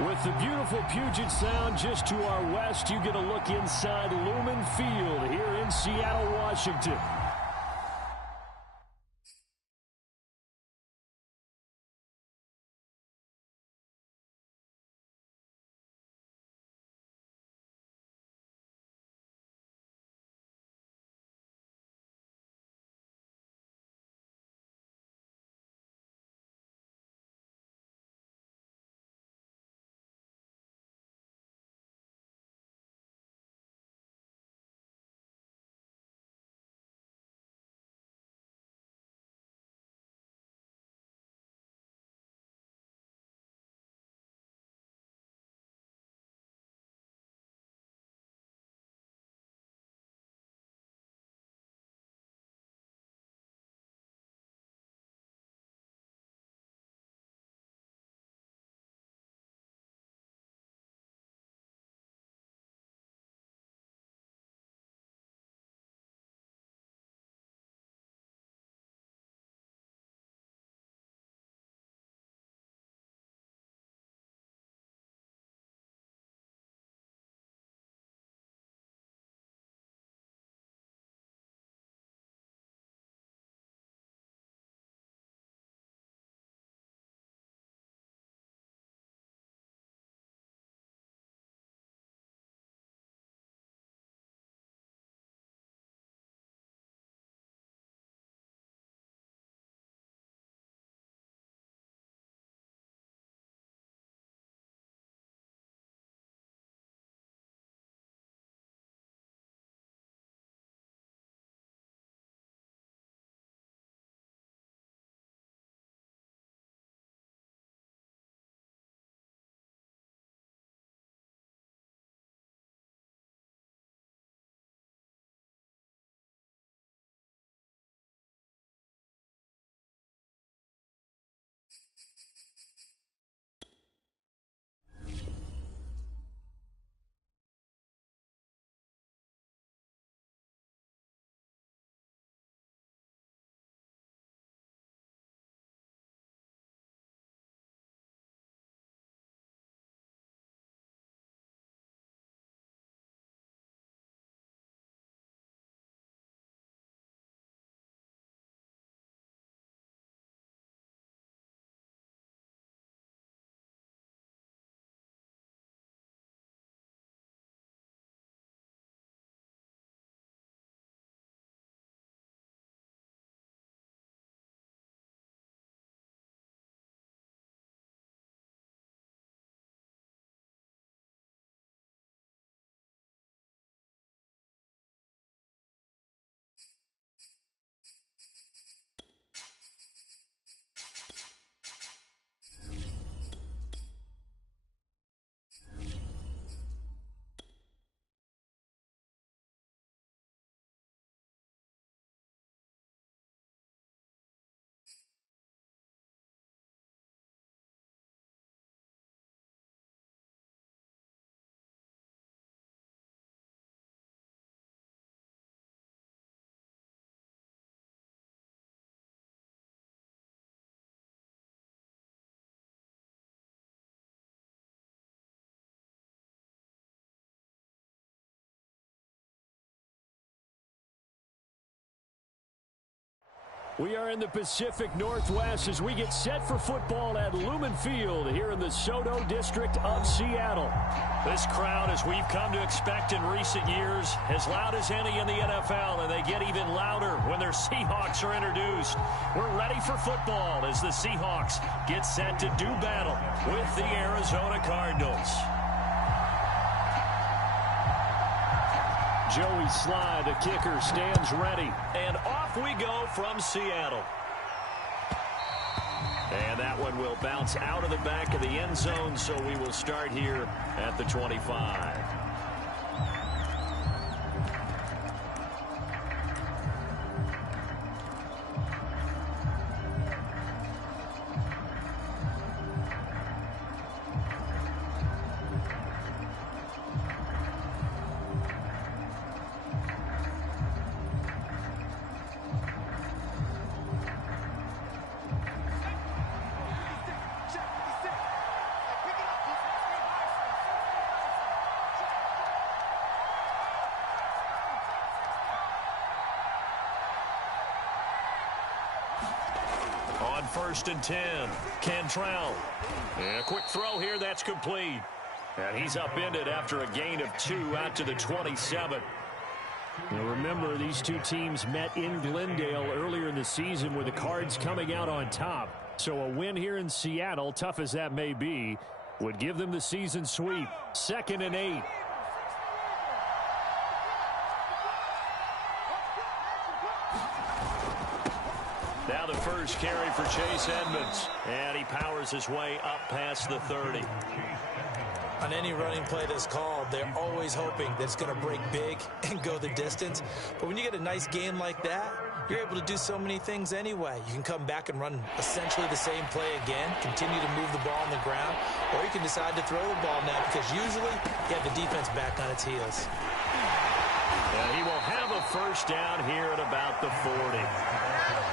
With the beautiful Puget Sound just to our west, you get a look inside Lumen Field here in Seattle, Washington. We are in the Pacific Northwest as we get set for football at Lumen Field here in the Soto District of Seattle. This crowd, as we've come to expect in recent years, as loud as any in the NFL, and they get even louder when their Seahawks are introduced. We're ready for football as the Seahawks get set to do battle with the Arizona Cardinals. Joey Sly, the kicker, stands ready. And off we go from Seattle. And that one will bounce out of the back of the end zone, so we will start here at the 25. On 1st and 10, Cantrell. And a quick throw here, that's complete. And he's upended after a gain of 2 out to the 27. Now remember, these two teams met in Glendale earlier in the season with the Cards coming out on top. So a win here in Seattle, tough as that may be, would give them the season sweep. 2nd and 8. Now the first carry for Chase Edmonds. And he powers his way up past the 30. On any running play that's called, they're always hoping that it's going to break big and go the distance. But when you get a nice game like that, you're able to do so many things anyway. You can come back and run essentially the same play again, continue to move the ball on the ground, or you can decide to throw the ball now because usually you have the defense back on its heels. And he will have a first down here at about the 40.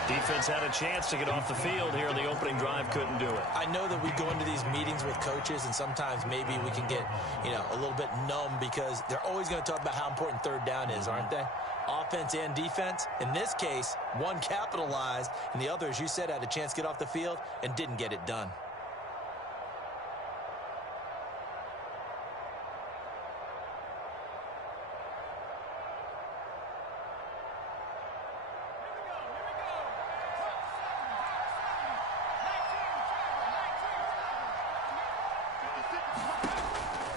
Defense had a chance to get off the field here in the opening drive, couldn't do it. I know that we go into these meetings with coaches, and sometimes maybe we can get, a little bit numb because they're always going to talk about how important 3rd down is, aren't they? Offense and defense. In this case, one capitalized, and the other, as you said, had a chance to get off the field and didn't get it done.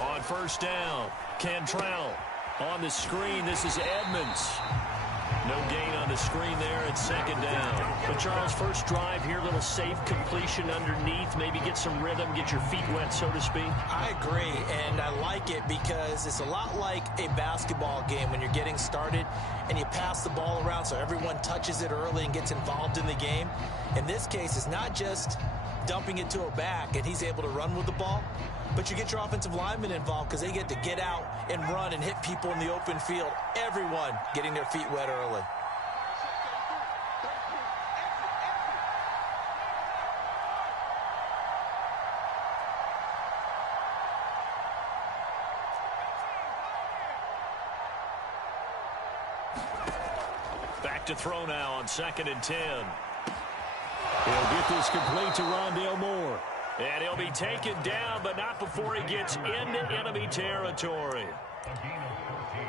On 1st down, Cantrell on the screen. This is Edmonds. No gain on the screen there at 2nd down. But Charles, first drive here, little safe completion underneath. Maybe get some rhythm, get your feet wet, so to speak. I agree, and I like it because it's a lot like a basketball game when you're getting started and you pass the ball around so everyone touches it early and gets involved in the game. In this case, it's not just dumping it to a back and he's able to run with the ball, but you get your offensive linemen involved because they get to get out and run and hit people in the open field. Everyone getting their feet wet early. Back to throw now on 2nd and 10. He'll get this complete to Rondale Moore. And he'll be taken down, but not before he gets into enemy territory.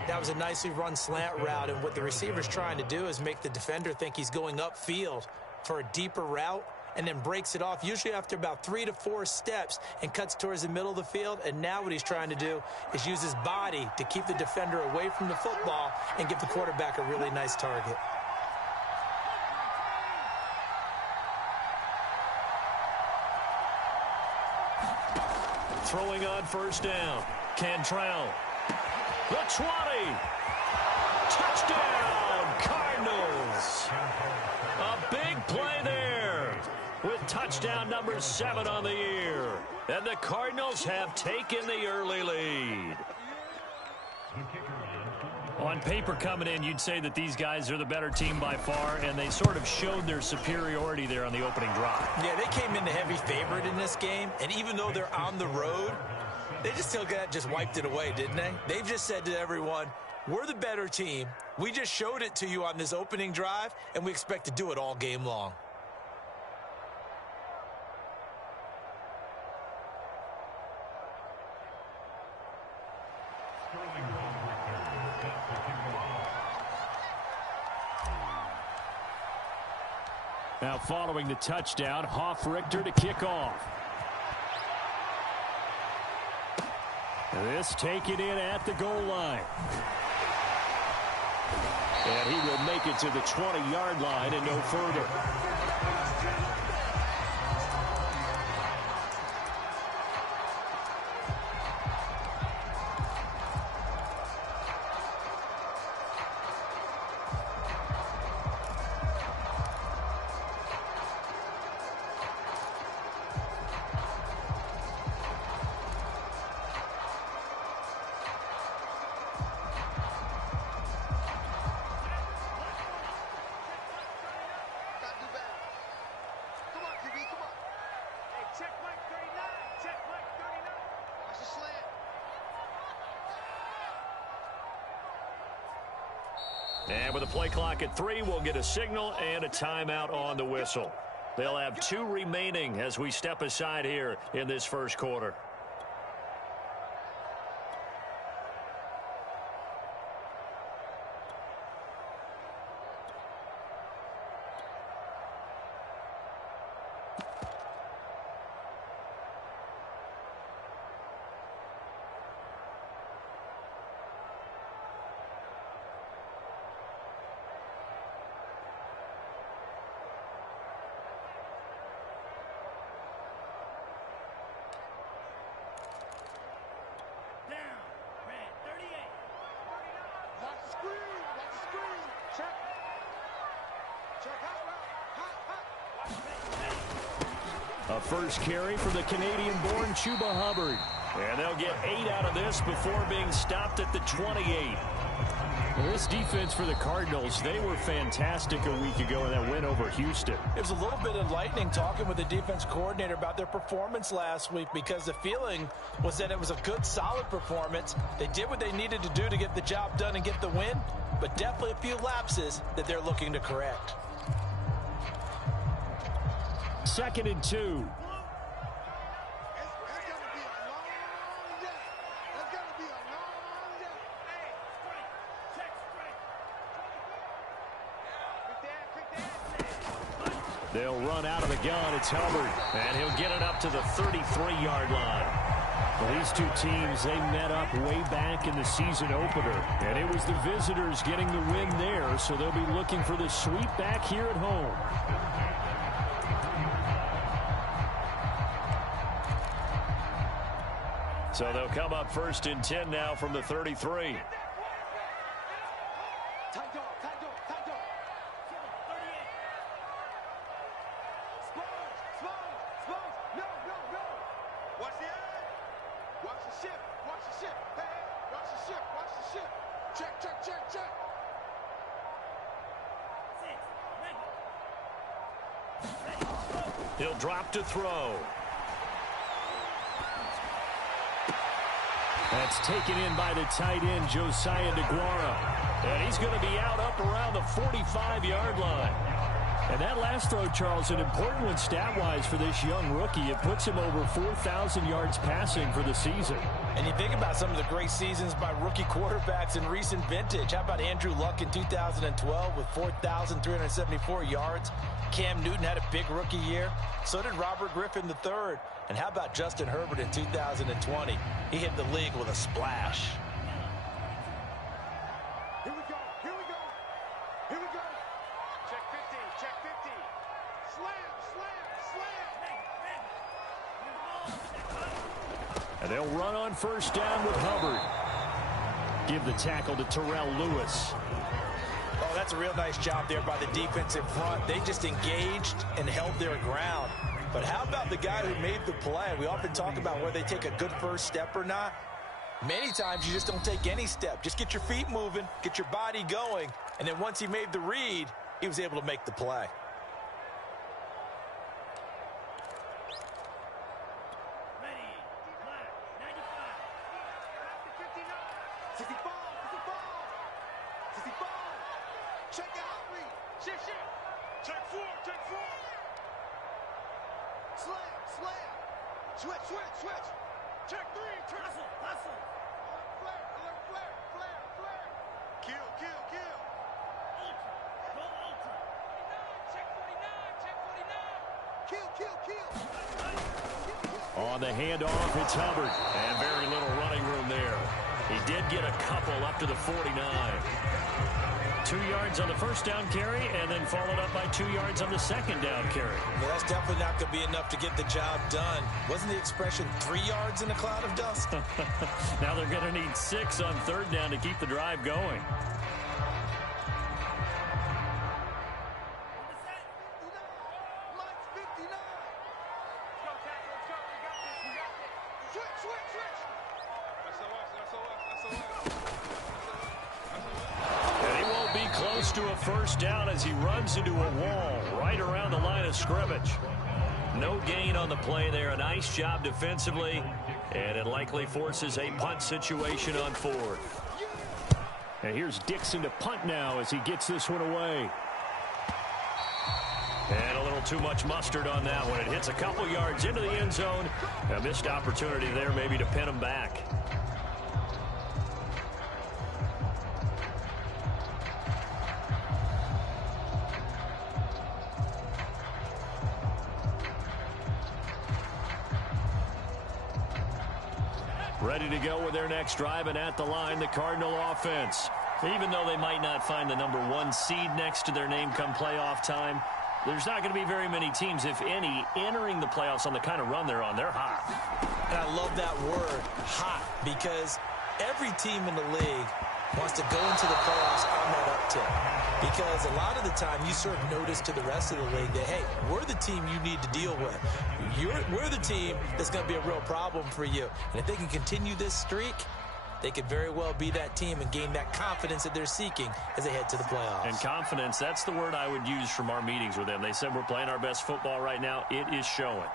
That was a nicely run slant route, and what the receiver's trying to do is make the defender think he's going upfield for a deeper route and then breaks it off, usually after about 3 to 4 steps, and cuts towards the middle of the field. And now what he's trying to do is use his body to keep the defender away from the football and give the quarterback a really nice target. Throwing on 1st down, Cantrell. The 20. Touchdown, Cardinals. A big play there with touchdown number 7 on the year. And the Cardinals have taken the early lead. On paper coming in, you'd say that these guys are the better team by far, and they sort of showed their superiority there on the opening drive. Yeah, they came in the heavy favorite in this game, and even though they're on the road, they just wiped it away, didn't they? They've just said to everyone, we're the better team. We just showed it to you on this opening drive, and we expect to do it all game long. Now following the touchdown, Hoff-Richter to kick off. This taken in at the goal line. And he will make it to the 20-yard line and no further. And with the play clock at 3, we'll get a signal and a timeout on the whistle. They'll have 2 remaining as we step aside here in this first quarter. A first carry from the Canadian-born Chuba Hubbard. And they'll get 8 out of this before being stopped at the 28. Well, this defense for the Cardinals, they were fantastic a week ago in that win over Houston. It was a little bit enlightening talking with the defense coordinator about their performance last week, because the feeling was that it was a good, solid performance. They did what they needed to do to get the job done and get the win, but definitely a few lapses that they're looking to correct. 2nd and 2. They'll run out of the gun. It's Hubbard, and he'll get it up to the 33-yard line. Well, these two teams, they met up way back in the season opener, and it was the visitors getting the win there, so they'll be looking for the sweep back here at home. So they'll come up 1st and 10 now from the 33. He'll drop to throw. That's taken in by the tight end, Josiah DeGuara. And he's going to be out up around the 45-yard line. And that last throw, Charles, an important one stat-wise for this young rookie. It puts him over 4,000 yards passing for the season. And you think about some of the great seasons by rookie quarterbacks in recent vintage. How about Andrew Luck in 2012 with 4,374 yards? Cam Newton had a big rookie year. So did Robert Griffin III. And how about Justin Herbert in 2020? He hit the league with a splash. Here we go. Here we go. Here we go. Check 50. Check 50. Slam, slam, slam. And they'll run on 1st down with Hubbard. Give the tackle to Terrell Lewis. Oh, that's a real nice job there by the defense in front. They just engaged and held their ground. But how about the guy who made the play? We often talk about whether they take a good first step or not. Many times you just don't take any step. Just get your feet moving, get your body going, and then once he made the read, he was able to make the play. Ready. 95. 59. 65. 65. Check out read. Shit. Check 4. Check 4. Slam. Switch. Check 3. Hustle. Flare. Kill. Ultra. Check 49. Kill. On the handoff, it's Hubbard. And very little running room there. He did get a couple up to the 49. 2 yards on the 1st down carry, and then followed up by 2 yards on the 2nd down carry. Well, that's definitely not going to be enough to get the job done. Wasn't the expression 3 yards in a cloud of dust? Now they're going to need 6 on 3rd down to keep the drive going. To a 1st down as he runs into a wall right around the line of scrimmage. No gain on the play there. A nice job defensively, and it likely forces a punt situation on 4th. And here's Dixon to punt now as he gets this one away. And a little little too much mustard on that one. It hits a couple yards into the end zone. A missed opportunity there maybe to pin him back. Ready to go with their next drive, and at the line, the Cardinal offense. Even though they might not find the #1 seed next to their name come playoff time, there's not going to be very many teams, if any, entering the playoffs on the kind of run they're on. They're hot. And I love that word, hot, because every team in the league wants to go into the playoffs on that uptick. Because a lot of the time you serve notice to the rest of the league that, hey, we're the team you need to deal with. We're the team that's going to be a real problem for you. And if they can continue this streak, they could very well be that team and gain that confidence that they're seeking as they head to the playoffs. And confidence, that's the word I would use from our meetings with them. They said we're playing our best football right now. It is showing.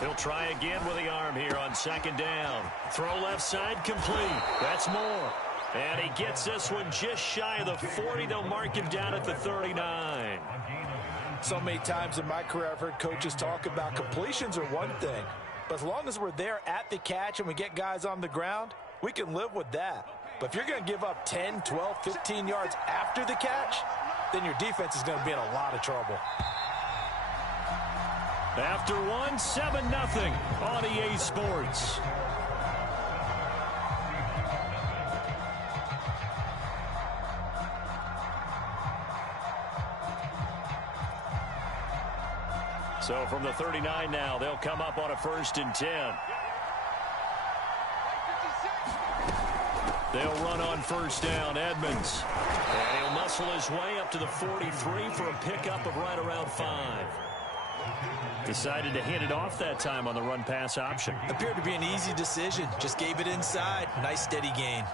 He'll try again with the arm here on second down. Throw left side complete. That's Moore. And he gets this one just shy of the 40. They'll mark him down at the 39. So many times in my career I've heard coaches talk about completions are one thing. But as long as we're there at the catch and we get guys on the ground, we can live with that. But if you're going to give up 10, 12, 15 yards after the catch, then your defense is going to be in a lot of trouble. After one, 7-0 on EA Sports. So from the 39 now, they'll come up on a 1st and 10. They'll run on 1st down, Edmonds. And he'll muscle his way up to the 43 for a pickup of right around 5. Decided to hand it off that time on the run-pass option. Appeared to be an easy decision. Just gave it inside. Nice steady gain.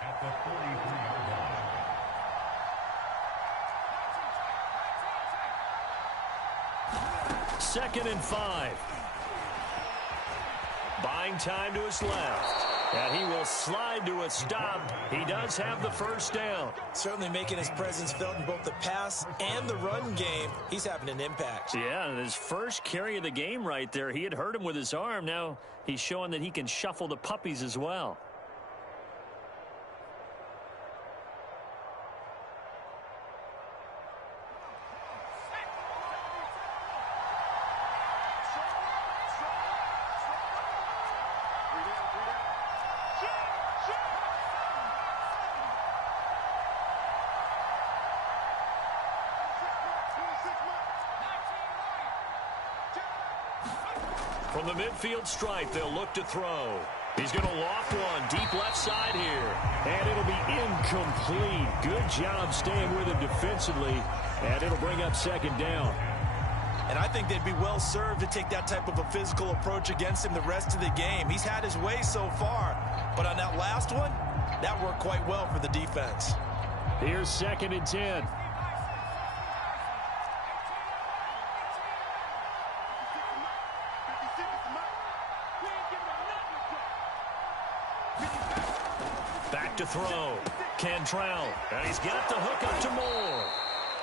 Second and 5. Buying time to his left. And he will slide to a stop. He does have the 1st down. Certainly making his presence felt in both the pass and the run game. He's having an impact. Yeah, and his first carry of the game right there, he had hurt him with his arm. Now he's showing that he can shuffle the puppies as well. From the midfield stripe, they'll look to throw. He's going to loft one deep left side here. And it'll be incomplete. Good job staying with him defensively. And it'll bring up 2nd down. And I think they'd be well served to take that type of a physical approach against him the rest of the game. He's had his way so far. But on that last one, that worked quite well for the defense. Here's 2nd and 10. Back to throw. Cantrell. And he's got the hook up to Moore.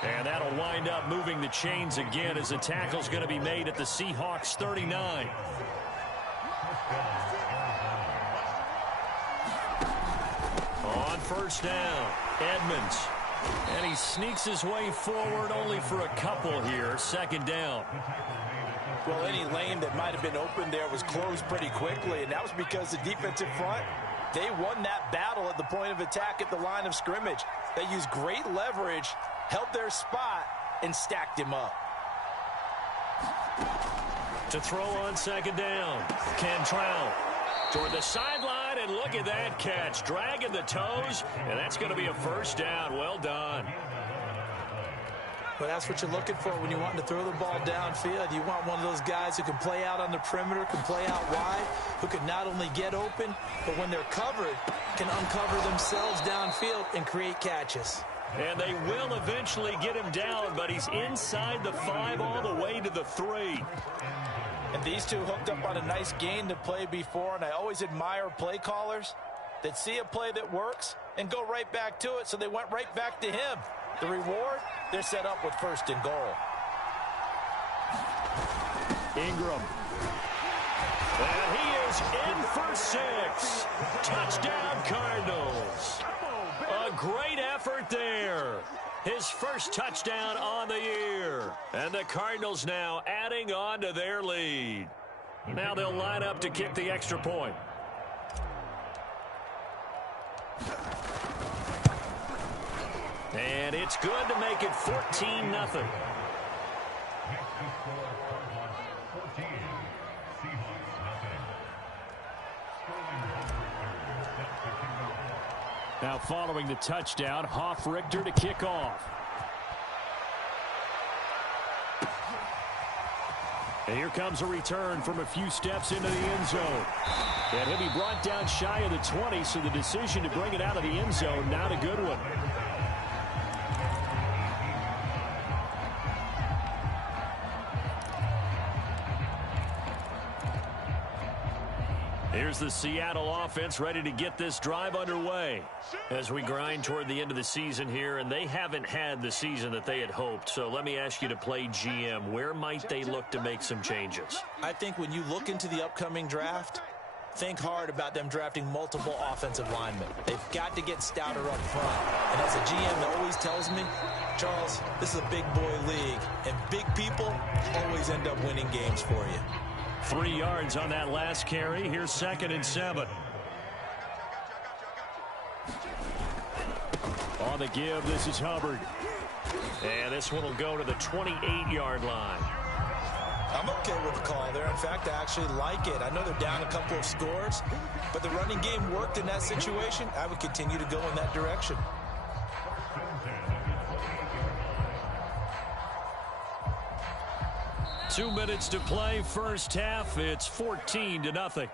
And that'll wind up moving the chains again as the tackle's going to be made at the Seahawks 39. On 1st down, Edmonds. And he sneaks his way forward only for a couple here. 2nd down. Well, any lane that might have been open there was closed pretty quickly, and that was because the defensive front, they won that battle at the point of attack at the line of scrimmage. They used great leverage, held their spot, and stacked him up. To throw on 2nd down, Cantrell toward the sideline, and look at that catch. Dragging the toes, and that's going to be a 1st down. Well done. Well, that's what you're looking for when you want to throw the ball downfield. You want one of those guys who can play out on the perimeter, can play out wide, who can not only get open, but when they're covered, can uncover themselves downfield and create catches. And they will eventually get him down, but he's inside the 5 all the way to the 3. And these two hooked up on a nice gain to play before, and I always admire play callers that see a play that works and go right back to it, so they went right back to him. The reward, they're set up with first and goal. Ingram. And he is in for 6. Touchdown, Cardinals. A great effort there. His first touchdown on the year. And the Cardinals now adding on to their lead. Now they'll line up to kick the extra point. And it's good to make it 14-0. Now following the touchdown, Richter to kick off. And here comes a return from a few steps into the end zone. And he'll be brought down shy of the 20, so the decision to bring it out of the end zone, not a good one. Here's the Seattle offense ready to get this drive underway as we grind toward the end of the season here, and they haven't had the season that they had hoped. So let me ask you to play GM. Where might they look to make some changes? I think when you look into the upcoming draft, think hard about them drafting multiple offensive linemen. They've got to get stouter up front. And as a GM that always tells me, Charles, this is a big boy league, and big people always end up winning games for you. 3 yards on that last carry. Here's 2nd and 7. On the give, this is Hubbard. And this one will go to the 28-yard line. I'm okay with the call there. In fact, I actually like it. I know they're down a couple of scores, but the running game worked in that situation. I would continue to go in that direction. Two minutes to play, first half. It's 14-0.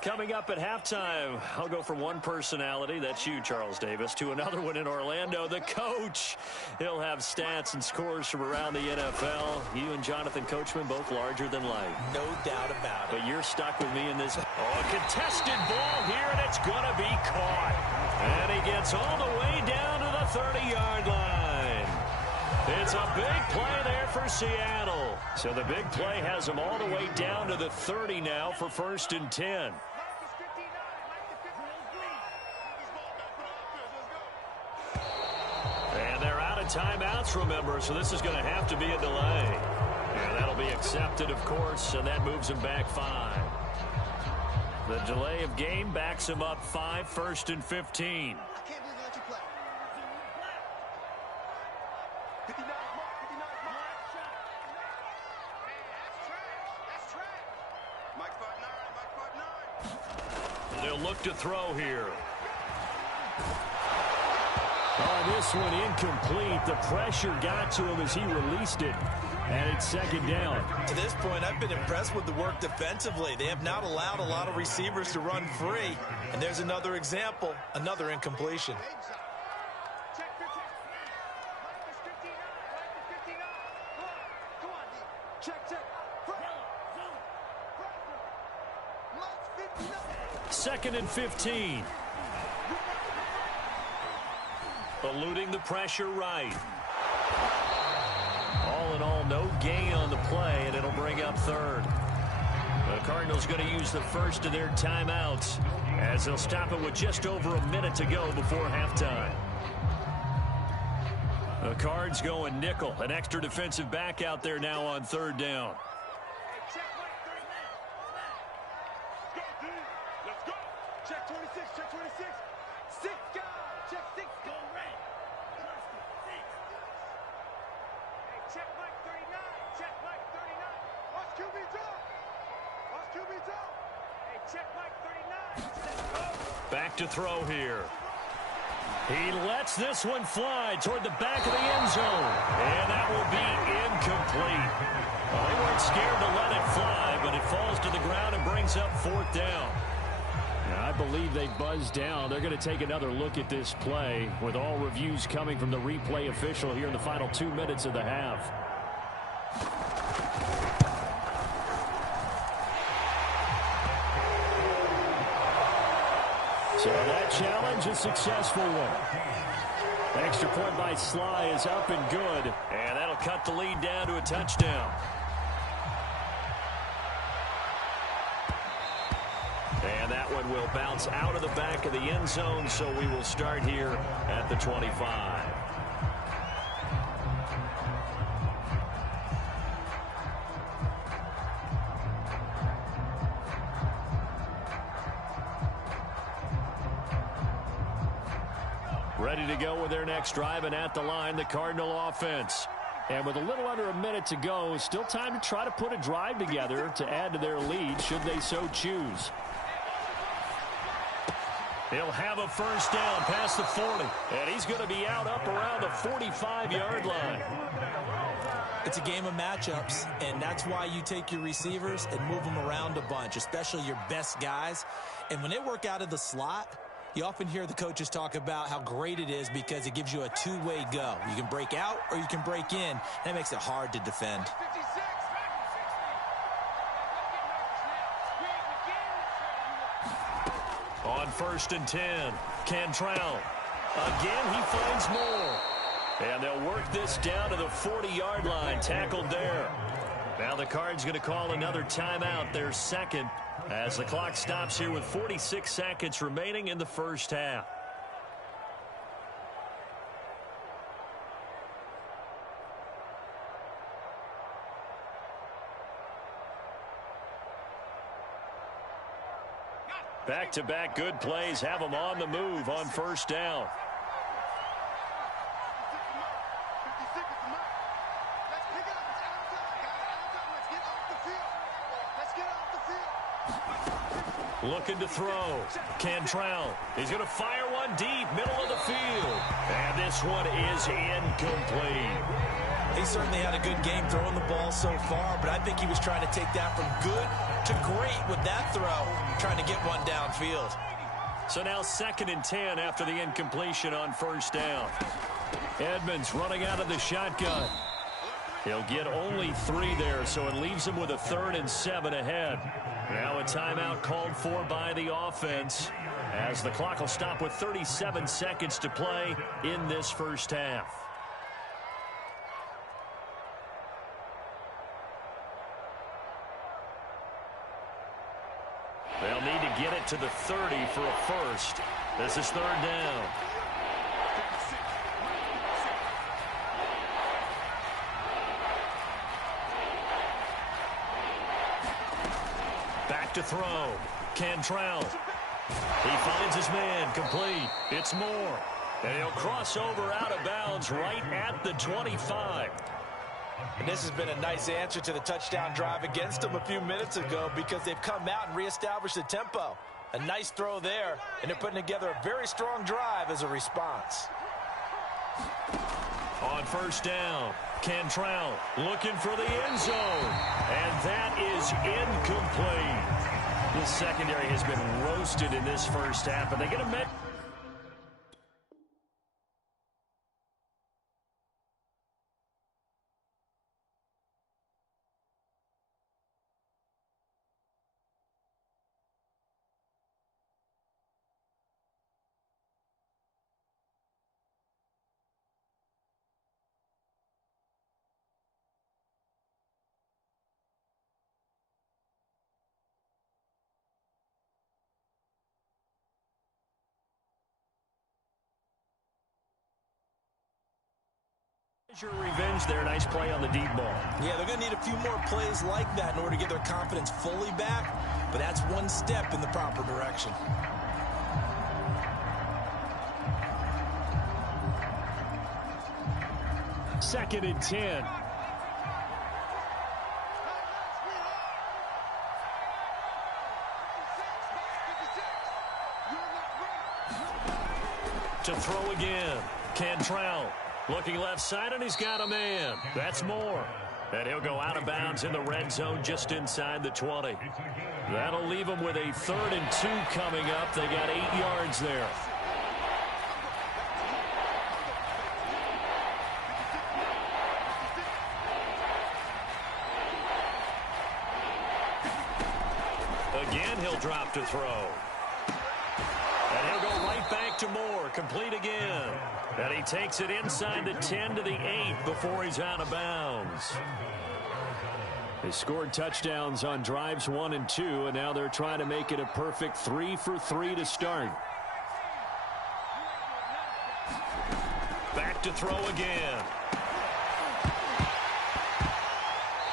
Coming up at halftime, I'll go from one personality, that's you, Charles Davis, to another one in Orlando, the coach. He'll have stats and scores from around the NFL. You and Jonathan Coachman, both larger than life. No doubt about it. But you're stuck with me in this. Oh, a contested ball here, and it's going to be caught. And he gets all the way down to the 30-yard line. It's a big play there for Seattle. So the big play has them all the way down to the 30 now for 1st and 10. And they're out of timeouts, remember, so this is going to have to be a delay. And that'll be accepted, of course, and that moves them back 5. The delay of game backs them up 5, 1st and 15. They'll look to throw here. Oh, this one incomplete. The pressure got to him as he released it. And it's 2nd down. To this point, I've been impressed with the work defensively. They have not allowed a lot of receivers to run free. And there's another example, another incompletion. Second and 15. Eluding the pressure right. All in all, no gain on the play, and it'll bring up 3rd. The Cardinals going to use the first of their timeouts as they'll stop it with just over a minute to go before halftime. The Cards going nickel. An extra defensive back out there now on 3rd down. Check 26, check 26. 6 guys, check 6 guys. Hey, check Mike 39, check Mike 39. Watch QB drop. Watch QB drop. Hey, check Mike 39. Back to throw here. He lets this one fly toward the back of the end zone. And that will be incomplete. Well, they weren't scared to let it fly, but it falls to the ground and brings up 4th down. I believe they buzzed down. They're going to take another look at this play with all reviews coming from the replay official here in the final 2 minutes of the half. So that challenge, a successful one. Extra point by Sly is up and good. And that'll cut the lead down to a touchdown. And that one will bounce out of the back of the end zone, so we will start here at the 25. Ready to go with their next drive, and at the line, the Cardinal offense. And with a little under a minute to go, still time to try to put a drive together to add to their lead should they so choose. He'll have a first down past the 40. And he's going to be out up around the 45-yard line. It's a game of matchups, and that's why you take your receivers and move them around a bunch, especially your best guys. And when they work out of the slot, you often hear the coaches talk about how great it is because it gives you a two-way go. You can break out or you can break in. That makes it hard to defend. On 1st and 10, Cantrell. Again, he finds more. And they'll work this down to the 40-yard line, tackled there. Now the Cards going to call another timeout, their second, as the clock stops here with 46 seconds remaining in the first half. Back-to-back good plays have them on the move on first down. Looking to throw. Cantrell. He's going to fire one deep, middle of the field. And this one is incomplete. He certainly had a good game throwing the ball so far, but I think he was trying to take that from good to great with that throw, trying to get one downfield. So now 2nd and 10 after the incompletion on first down. Edmonds running out of the shotgun. He'll get only 3 there, so it leaves him with a 3rd and 7 ahead. Now a timeout called for by the offense, as the clock will stop with 37 seconds to play in this first half. They'll need to get it to the 30 for a first. This is 3rd down. Back to throw. Cantrell. He finds his man, complete. It's Moore. And he'll cross over out of bounds right at the 25. And this has been a nice answer to the touchdown drive against them a few minutes ago because they've come out and reestablished the tempo. A nice throw there, and they're putting together a very strong drive as a response. On first down, Cantrell looking for the end zone. And that is incomplete. The secondary has been roasted in this first half, but they get a met. Your revenge there. Nice play on the deep ball. Yeah, they're going to need a few more plays like that in order to get their confidence fully back, but that's one step in the proper direction. Second and 10. To throw again. Cantrell. Looking left side, and he's got a man. That's Moore. And he'll go out of bounds in the red zone just inside the 20. That'll leave him with a 3rd and 2 coming up. They got 8 yards there. Again, he'll drop to throw. And complete again. And he takes it inside the 10 to the 8 before he's out of bounds. They scored touchdowns on drives 1 and 2, and now they're trying to make it a perfect 3 for 3 to start. Back to throw again.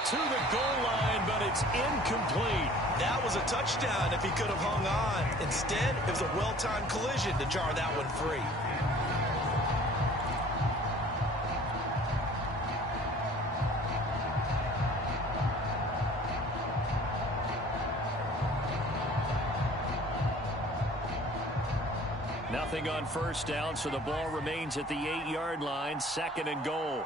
To the goal line, but it's incomplete. That was a touchdown if he could have hung on. Instead, it was a well-timed collision to jar that one free. Nothing on first down, so the ball remains at the 8-yard line, 2nd and goal.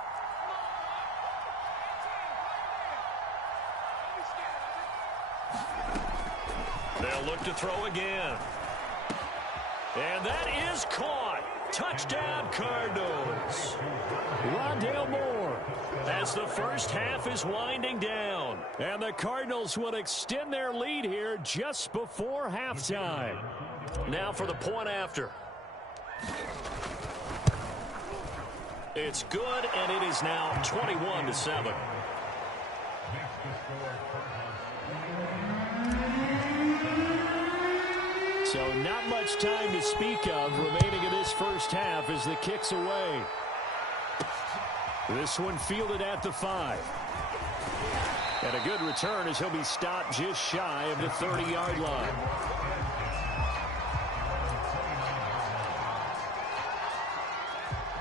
They'll look to throw again. And that is caught. Touchdown, Cardinals. Rondale Moore as the first half is winding down. And the Cardinals will extend their lead here just before halftime. Now for the point after. It's good, and it is now 21-7. So not much time to speak of remaining in this first half as the kick's away. This one fielded at the 5. And a good return as he'll be stopped just shy of the 30-yard line.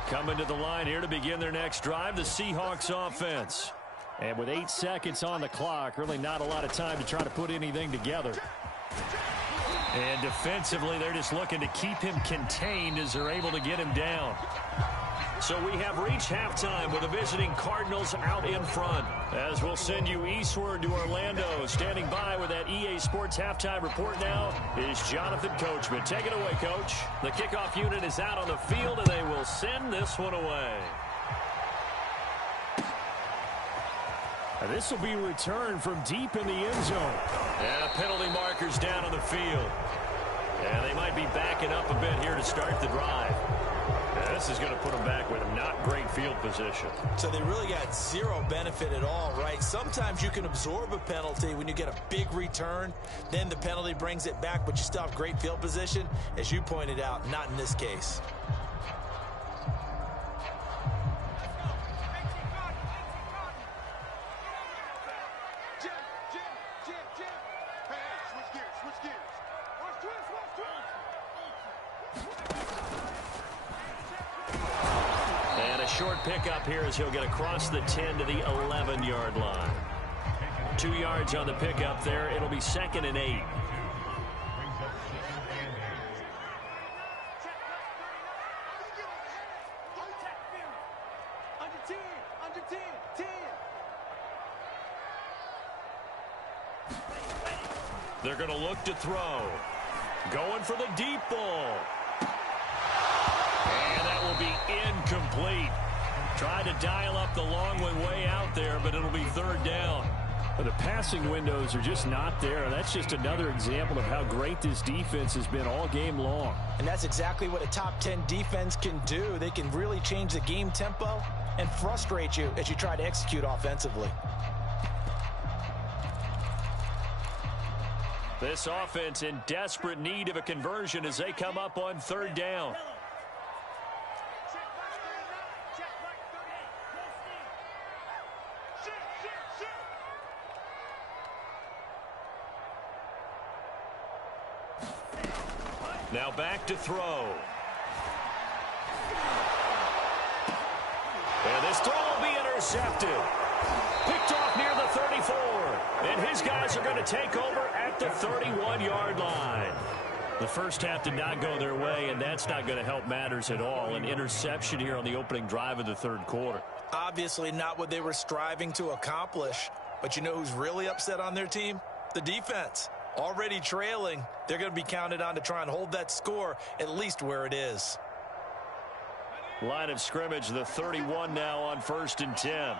Coming to the line here to begin their next drive, the Seahawks offense. And with 8 seconds on the clock, really not a lot of time to try to put anything together. And defensively, they're just looking to keep him contained as they're able to get him down. So we have reached halftime with the visiting Cardinals out in front. As we'll send you eastward to Orlando. Standing by with that EA Sports halftime report now is Jonathan Coachman. Take it away, Coach. The kickoff unit is out on the field, and they will send this one away. And this will be returned from deep in the end zone. And penalty markers down on the field. And they might be backing up a bit here to start the drive. And this is going to put them back with not great field position. So they really got zero benefit at all, right? Sometimes you can absorb a penalty when you get a big return. Then the penalty brings it back, but you still have great field position. As you pointed out, not in this case. Short pickup here as he'll get across the 10 to the 11-yard line. 2 yards on the pickup there. It'll be 2nd and 8. They're going to look to throw. Going for the deep ball. And that will be incomplete. Tried to dial up the long one way out there, but it'll be 3rd down. But the passing windows are just not there. That's just another example of how great this defense has been all game long. And that's exactly what a top 10 defense can do. They can really change the game tempo and frustrate you as you try to execute offensively. This offense in desperate need of a conversion as they come up on 3rd down. Now back to throw. And this throw will be intercepted. Picked off near the 34. And his guys are going to take over at the 31-yard line. The first half did not go their way, and that's not going to help matters at all. An interception here on the opening drive of the 3rd quarter. Obviously not what they were striving to accomplish. But you know who's really upset on their team? The defense. Already trailing, they're going to be counted on to try and hold that score at least where it is. Line of scrimmage, the 31 now on 1st and 10.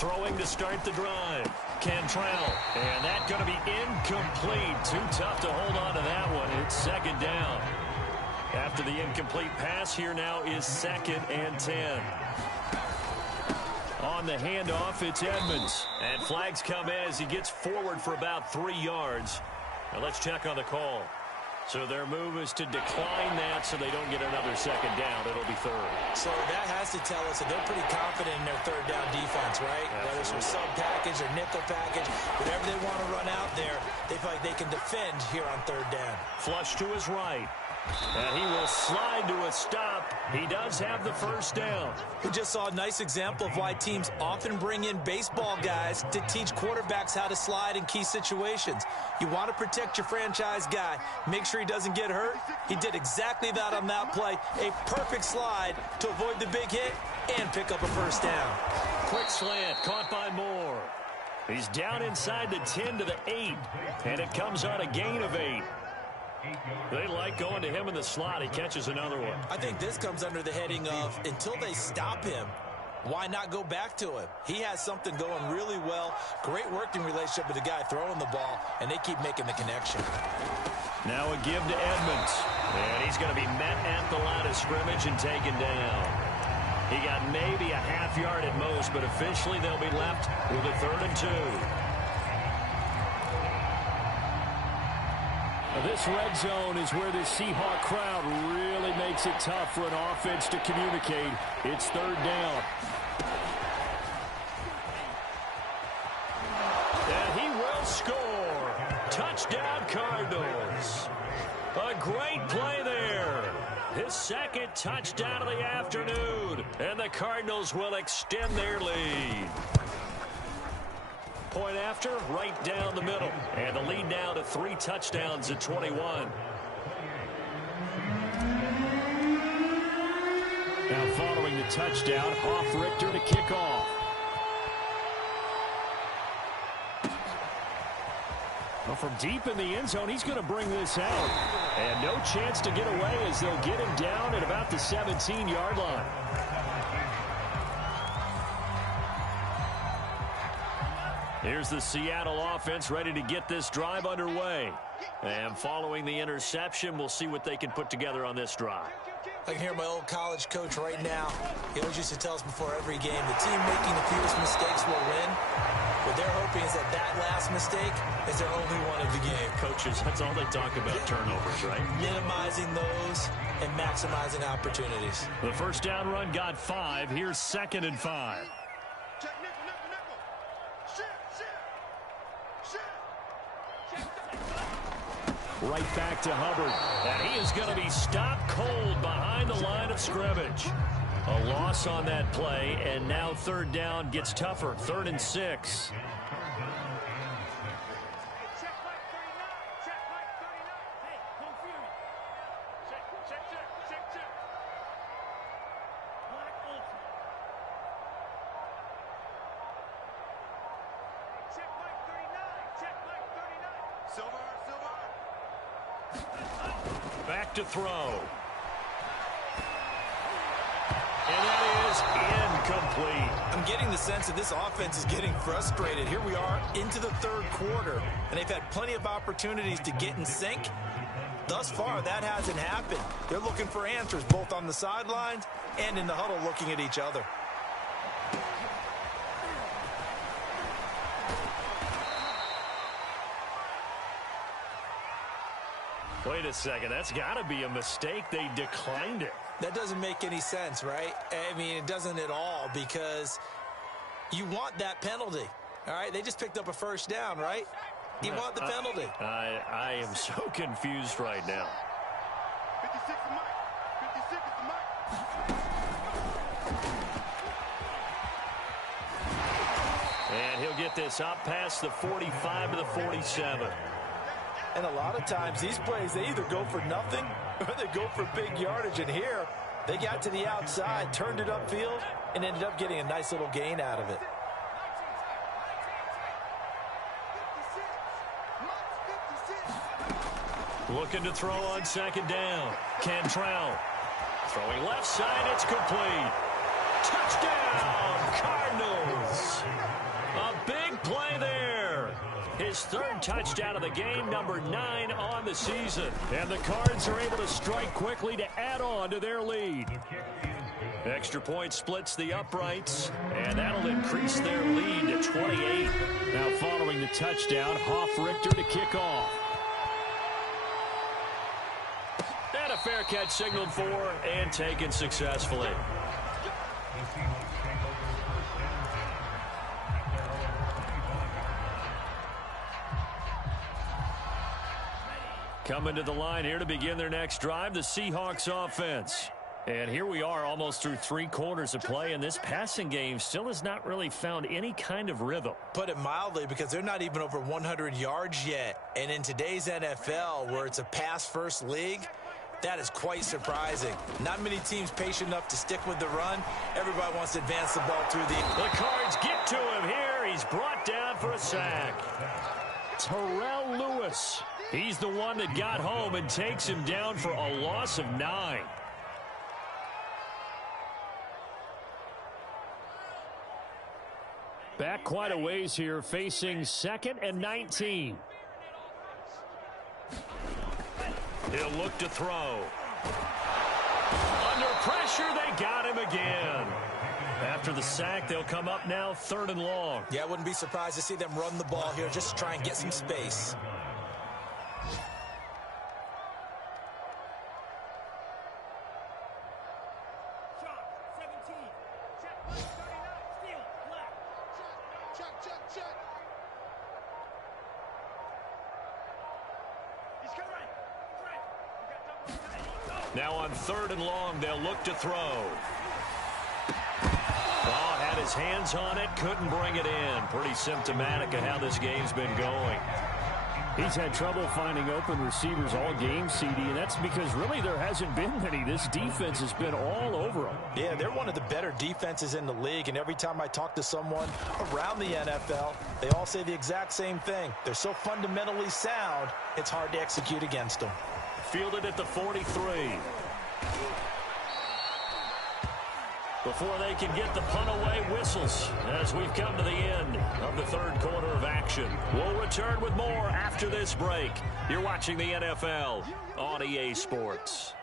Throwing to start the drive. Cantrell. And that's going to be incomplete. Too tough to hold on to that one. It's second down. After the incomplete pass, here now is 2nd and 10. On the handoff, it's Edmonds. And flags come in as he gets forward for about 3 yards. Now let's check on the call. So their move is to decline that so they don't get another second down. It'll be 3rd. So that has to tell us that they're pretty confident in their 3rd down defense, right? Absolutely. Whether it's from sub package or nickel package, whatever they want to run out there, they feel like they can defend here on 3rd down. Flush to his right. And he will slide to a stop. He does have the 1st down. We just saw a nice example of why teams often bring in baseball guys to teach quarterbacks how to slide in key situations. You want to protect your franchise guy. Make sure he doesn't get hurt. He did exactly that on that play. A perfect slide to avoid the big hit and pick up a 1st down. Quick slant, caught by Moore. He's down inside the 10 to the 8. And it comes on a gain of 8. They like going to him in the slot. He catches another one. I think this comes under the heading of until they stop him, why not go back to him? He has something going really well. Great working relationship with the guy throwing the ball, and they keep making the connection. Now a give to Edmonds. And he's going to be met at the line of scrimmage and taken down. He got maybe a half yard at most, but officially they'll be left with a 3rd and 2. This red zone is where the Seahawk crowd really makes it tough for an offense to communicate. It's 3rd down. And he will score. Touchdown, Cardinals. A great play there. His 2nd touchdown of the afternoon. And the Cardinals will extend their lead. Point after, right down the middle. And the lead now to 3 touchdowns at 21. Now following the touchdown, Hoff-Richter to kick off. Well, from deep in the end zone, he's going to bring this out. And no chance to get away as they'll get him down at about the 17-yard line. Here's the Seattle offense ready to get this drive underway. And following the interception, we'll see what they can put together on this drive. I can hear my old college coach right now. He always used to tell us before every game, the team making the fewest mistakes will win. What they're hoping is that last mistake is their only one of the game. Coaches, that's all they talk about, turnovers, right? Minimizing those and maximizing opportunities. The 1st down run got 5. Here's 2nd and 5. Check nickel, nickel, nickel. Right back to Hubbard. And he is going to be stopped cold behind the line of scrimmage. A loss on that play, and now 3rd down gets tougher. 3rd and 6. Check like 39. Check like 39. Hey, don't fear me. Check, check, check, check, check. Black ultimate. Check like 39. Check like 39. Silver, silver. Back to throw. And that is incomplete. I'm getting the sense that this offense is getting frustrated. Here we are into the 3rd quarter, and they've had plenty of opportunities to get in sync. Thus far, that hasn't happened. They're looking for answers both on the sidelines and in the huddle looking at each other. Wait a second. That's got to be a mistake. They declined it. That doesn't make any sense, right? I mean, it doesn't at all, because you want that penalty. All right, they just picked up a 1st down, right? You want the penalty. I am so confused right now. 56 is Mike. 56 is Mike. And he'll get this up past the 45 to the 47. And a lot of times these plays, they either go for nothing or they go for big yardage. And here, they got to the outside, turned it upfield, and ended up getting a nice little gain out of it. Looking to throw on 2nd down. Cantrell. Throwing left side, it's complete. Touchdown, Cardinals. is a big play there. His third touchdown of the game, number 9 on the season. And the Cards are able to strike quickly to add on to their lead. Extra point splits the uprights, and that'll increase their lead to 28. Now following the touchdown, Hoff-Richter to kick off. And a fair catch signaled for and taken successfully. Coming to the line here to begin their next drive, the Seahawks offense. And here we are almost through 3 quarters of play, and this passing game still has not really found any kind of rhythm. Put it mildly, because they're not even over 100 yards yet. And in today's NFL, where it's a pass-first league, that is quite surprising. Not many teams patient enough to stick with the run. Everybody wants to advance the ball through the... The Cards get to him here. He's brought down for a sack. Terrell Lewis. He's the one that got home and takes him down for a loss of 9. Back quite a ways here, facing 2nd and 19. He'll look to throw. Under pressure, they got him again. After the sack, they'll come up now 3rd and long. Yeah, I wouldn't be surprised to see them run the ball here just to try and get some space. Now on 3rd and long, they'll look to throw. Oh, had his hands on it, couldn't bring it in. Pretty symptomatic of how this game's been going. He's had trouble finding open receivers all game, CD, and that's because really there hasn't been many. This defense has been all over them. Yeah, they're one of the better defenses in the league, and every time I talk to someone around the NFL, they all say the exact same thing. They're so fundamentally sound, it's hard to execute against them. Fielded at the 43. Before they can get the punt away, whistles as we've come to the end of the 3rd quarter of action. We'll return with more after this break. You're watching the NFL on EA Sports.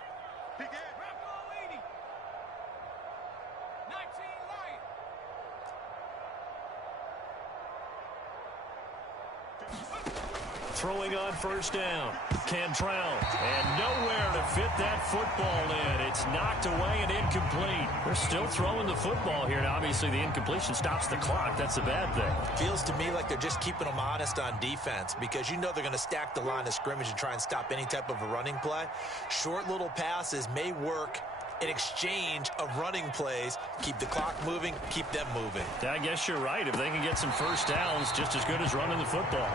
Throwing on 1st down. Cantrell. And nowhere to fit that football in. It's knocked away and incomplete. They're still throwing the football here. Now, obviously, the incompletion stops the clock. That's a bad thing. Feels to me like they're just keeping them honest on defense, because you know they're going to stack the line of scrimmage and try and stop any type of a running play. Short little passes may work in exchange of running plays. Keep the clock moving, keep them moving. I guess you're right. If they can get some 1st downs, just as good as running the football.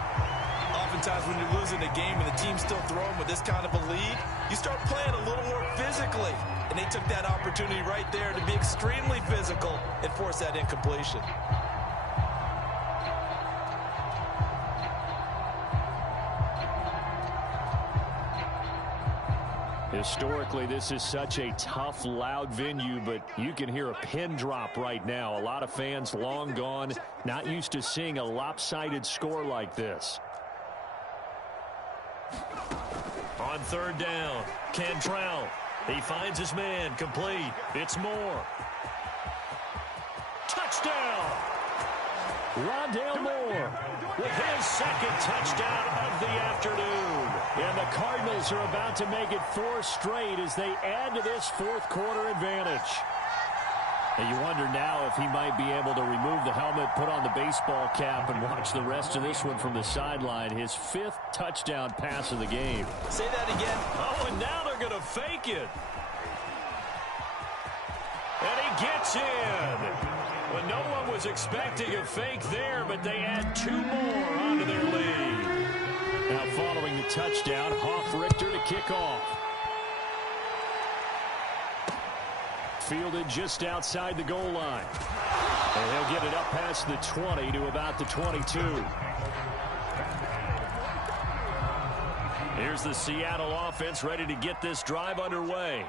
Oftentimes when you're losing a game and the team's still throwing with this kind of a lead, you start playing a little more physically. And they took that opportunity right there to be extremely physical and force that incompletion. Historically, this is such a tough, loud venue, but you can hear a pin drop right now. A lot of fans long gone, not used to seeing a lopsided score like this. On 3rd down, Cantrell. He finds his man, complete. It's Moore. Touchdown! Rondale Moore with his 2nd touchdown of the afternoon. And the Cardinals are about to make it 4 straight as they add to this 4th quarter advantage. And you wonder now if he might be able to remove the helmet, put on the baseball cap, and watch the rest of this one from the sideline. His 5th touchdown pass of the game. Say that again. Oh, and now they're going to fake it. And he gets in. Well, no one was expecting a fake there, but they add 2 more onto their lead. Now following the touchdown, Hoff-Richter to kick off. Fielded just outside the goal line. And he'll get it up past the 20 to about the 22. Here's the Seattle offense ready to get this drive underway.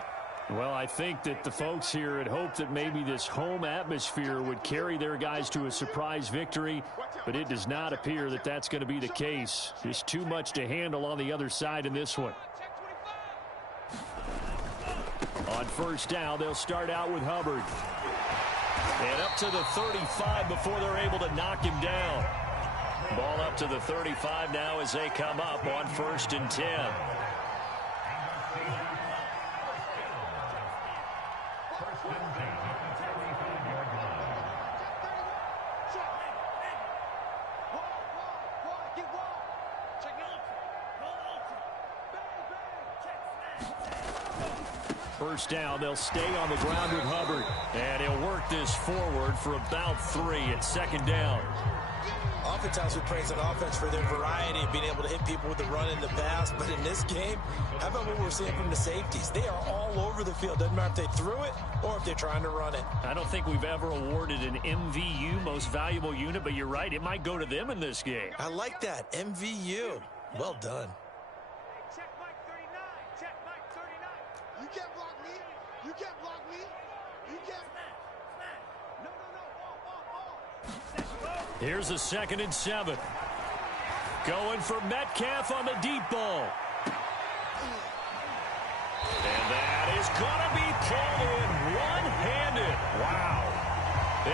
Well, I think that the folks here had hoped that maybe this home atmosphere would carry their guys to a surprise victory, but it does not appear that that's going to be the case. Just too much to handle on the other side in this one. On first down, they'll start out with Hubbard. And up to the 35 before they're able to knock him down. Ball up to the 35 now as they come up on 1st and 10. First down, they'll stay on the ground with Hubbard. And he'll work this forward for about 3 at 2nd down. Oftentimes we praise an offense for their variety of being able to hit people with the run in the pass. But in this game, how about what we're seeing from the safeties? They are all over the field. Doesn't matter if they threw it or if they're trying to run it. I don't think we've ever awarded an MVU, most valuable unit, but you're right. It might go to them in this game. I like that. MVU. Well done. Check Mike 39. Check Mike 39. You can't block me. You can't block me. You can't. No. Here's a 2nd and 7. Going for Metcalf on the deep ball. And that is going to be pulled in one-handed. Wow.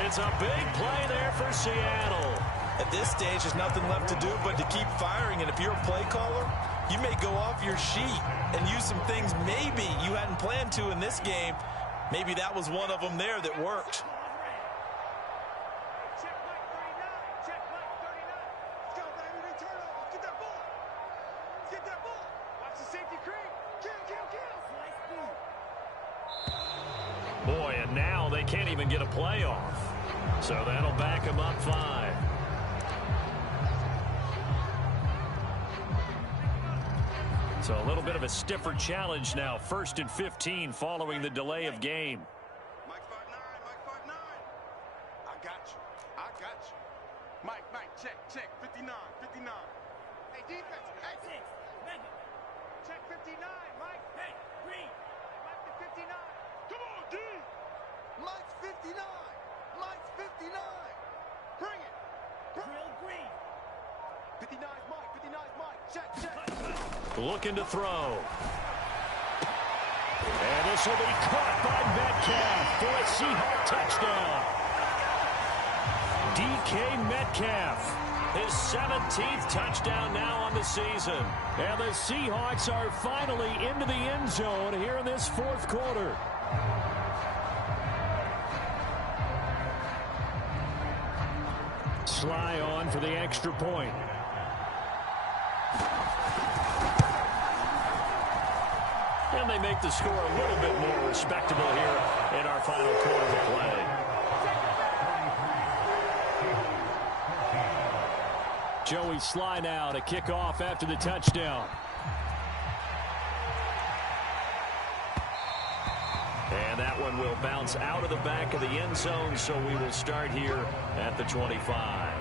It's a big play there for Seattle. At this stage, there's nothing left to do but to keep firing. And if you're a play caller, you may go off your sheet and use some things maybe you hadn't planned to in this game. Maybe that was one of them there that worked. Check Mike 39. Check Mike 39. Let's go, baby. They turn over. Let's get that ball. Let's get that ball. Watch the safety creep. Kill. Boy, and now they can't even get a play off. So that'll back them up 5. So a little bit of a stiffer challenge now. 1st and 15 following the delay of game. Mike 5'9". I got you. Mike, check. 59. Hey, defense. Hey. Check 59, Mike. Hey, Green. Mike to 59. Come on, D. Mike's 59. Bring it. Drill Green. 59's Mike. Check. Looking to throw. And this will be caught by Metcalf for a Seahawks touchdown. DK Metcalf, his 17th touchdown now on the season. And the Seahawks are finally into the end zone here in this 4th quarter. Sly on for the extra point. And they make the score a little bit more respectable here in our final quarter of play. Joey Sly now to kick off after the touchdown. And that one will bounce out of the back of the end zone, so we will start here at the 25.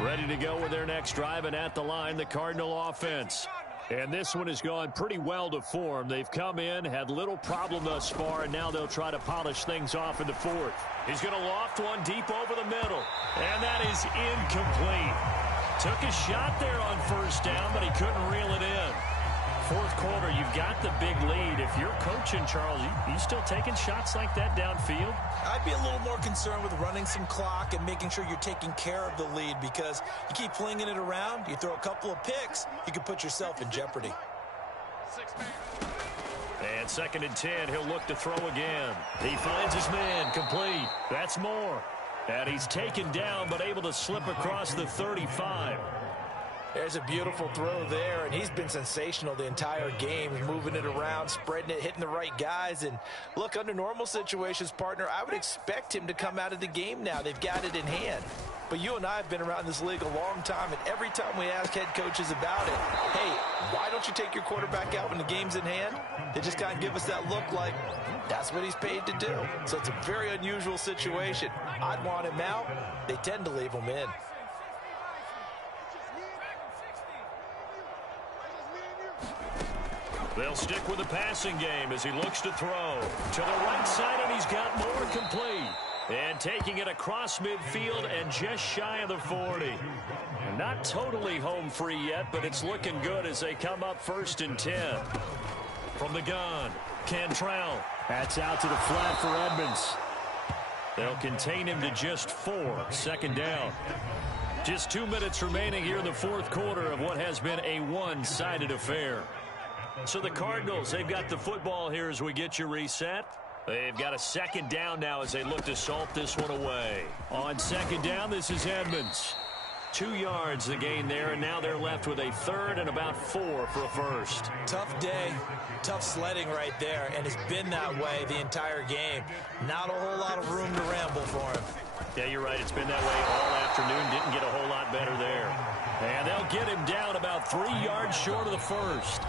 Ready to go with their next drive, and at the line, the Cardinal offense. And this one has gone pretty well to form. They've come in, had little problem thus far, and now they'll try to polish things off in the 4th. He's going to loft one deep over the middle. And that is incomplete. Took a shot there on 1st down, but he couldn't reel it in. 4th quarter, you've got the big lead. If you're coaching, Charles, you still taking shots like that downfield? I'd be a little more concerned with running some clock and making sure you're taking care of the lead, because you keep flinging it around, you throw a couple of picks, you can put yourself in jeopardy. And 2nd and 10, he'll look to throw again. He finds his man, complete. That's more. And he's taken down, but able to slip across the 35. There's a beautiful throw there, and he's been sensational the entire game, moving it around, spreading it, hitting the right guys. And look, under normal situations, partner, I would expect him to come out of the game now. They've got it in hand. But you and I have been around this league a long time, and every time we ask head coaches about it, hey, why don't you take your quarterback out when the game's in hand? They just kind of give us that look like that's what he's paid to do. So it's a very unusual situation. I'd want him out. They tend to leave him in. They'll stick with the passing game as he looks to throw. To the right side, and he's got more complete. And taking it across midfield and just shy of the 40. Not totally home free yet, but it's looking good as they come up 1st and 10. From the gun, Cantrell. That's out to the flat for Edmonds. They'll contain him to just 4. 2nd down. Just 2 minutes remaining here in the 4th quarter of what has been a one-sided affair. So the Cardinals, they've got the football here as we get you reset. They've got a 2nd down now as they look to salt this one away. On 2nd down, this is Edmonds. 2 yards the gain there, and now they're left with a 3rd and about 4 for a first. Tough day, tough sledding right there, and it's been that way the entire game. Not a whole lot of room to ramble for him. Yeah, you're right. It's been that way all afternoon. Didn't get a whole lot better there. And they'll get him down about 3 yards short of the first.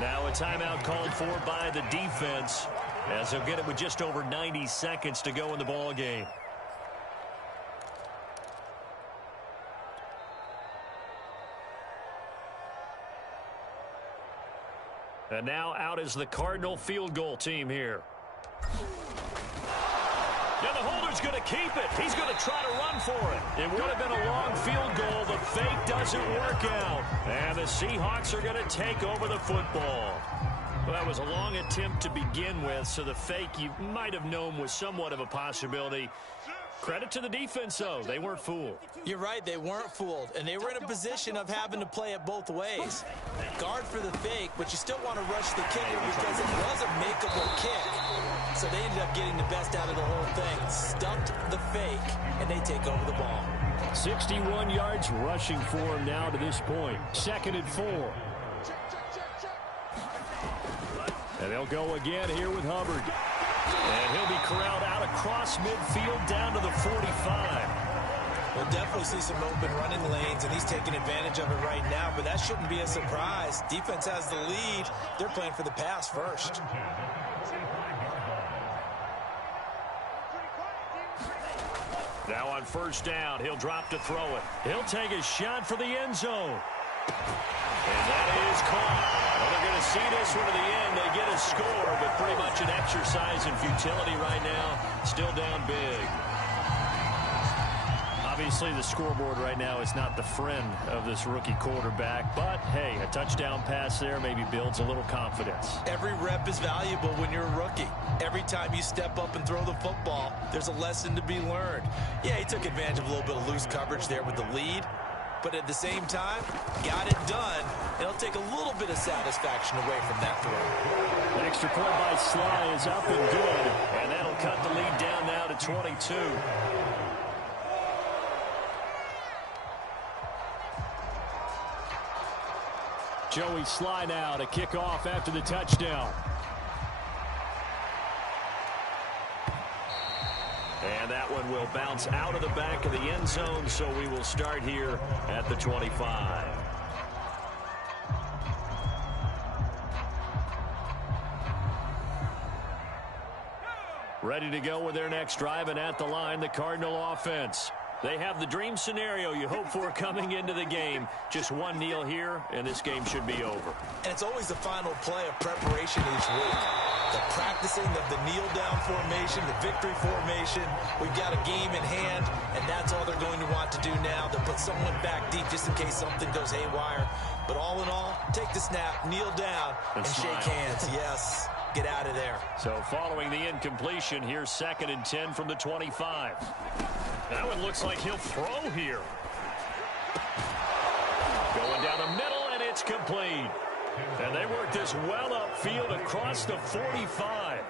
Now a timeout called for by the defense, as they'll get it with just over 90 seconds to go in the ball game. And now out is the Cardinal field goal team here. Now the holder's going to keep it. He's going to try to run for it. It would have been a long field goal. The fake doesn't work out. And the Seahawks are going to take over the football. Well, that was a long attempt to begin with, so the fake you might have known was somewhat of a possibility. Credit to the defense, though. They weren't fooled. You're right. They weren't fooled, and they were in a position of having to play it both ways. Guard for the fake, but you still want to rush the kicker because it was a makeable kick. So they ended up getting the best out of the whole thing. Stumped the fake, and they take over the ball. 61 yards rushing for him now to this point. 2nd and 4. And they'll go again here with Hubbard. And he'll be corralled out across midfield down to the 45. We'll definitely see some open running lanes, and he's taking advantage of it right now, but that shouldn't be a surprise. Defense has the lead. They're playing for the pass first. Now on 1st down, he'll drop to throw it. He'll take a shot for the end zone. And that is caught. Well, they're going to see this one to the end. They get a score, but pretty much an exercise in futility right now. Still down big. Obviously, the scoreboard right now is not the friend of this rookie quarterback. But, hey, a touchdown pass there maybe builds a little confidence. Every rep is valuable when you're a rookie. Every time you step up and throw the football, there's a lesson to be learned. Yeah, he took advantage of a little bit of loose coverage there with the lead. But at the same time, got it done. It'll take a little bit of satisfaction away from that throw. The extra point by Sly is up and good. And that'll cut the lead down now to 22. Joey Sly now to kick off after the touchdown. And that one will bounce out of the back of the end zone, so we will start here at the 25. Ready to go with their next drive, and at the line, the Cardinal offense. They have the dream scenario you hope for coming into the game. Just one kneel here, and this game should be over. And it's always the final play of preparation each week. The practicing of the kneel-down formation, the victory formation. We've got a game in hand, and that's all they're going to want to do now. They'll put someone back deep just in case something goes haywire. But all in all, take the snap, kneel down, and shake hands. Yes, get out of there. So following the incompletion, here's 2nd and 10 from the 25. That one looks like he'll throw here. Going down the middle, and it's complete. And they work this well upfield across the 45.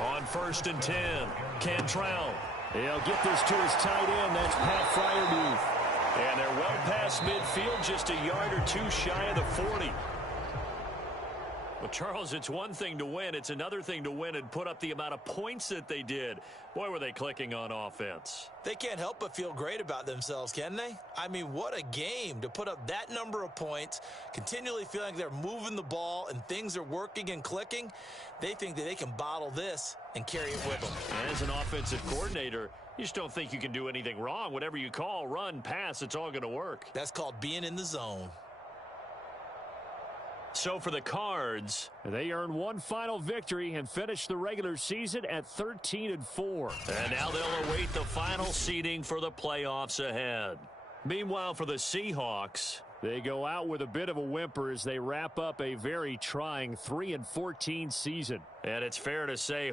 On 1st and 10, Cantrell. He'll get this to his tight end. That's Pat Fryermuth. And they're well past midfield, just a yard or two shy of the 40. Well, Charles, it's one thing to win. It's another thing to win and put up the amount of points that they did. Boy, were they clicking on offense. They can't help but feel great about themselves, can they? I mean, what a game to put up that number of points, continually feeling like they're moving the ball and things are working and clicking. They think that they can bottle this and carry it with them. And as an offensive coordinator, you just don't think you can do anything wrong. Whatever you call, run, pass, it's all going to work. That's called being in the zone. So for the Cards, they earn one final victory and finish the regular season at 13-4. And now they'll await the final seeding for the playoffs ahead. Meanwhile, for the Seahawks, they go out with a bit of a whimper as they wrap up a very trying 3-14 season. And it's fair to say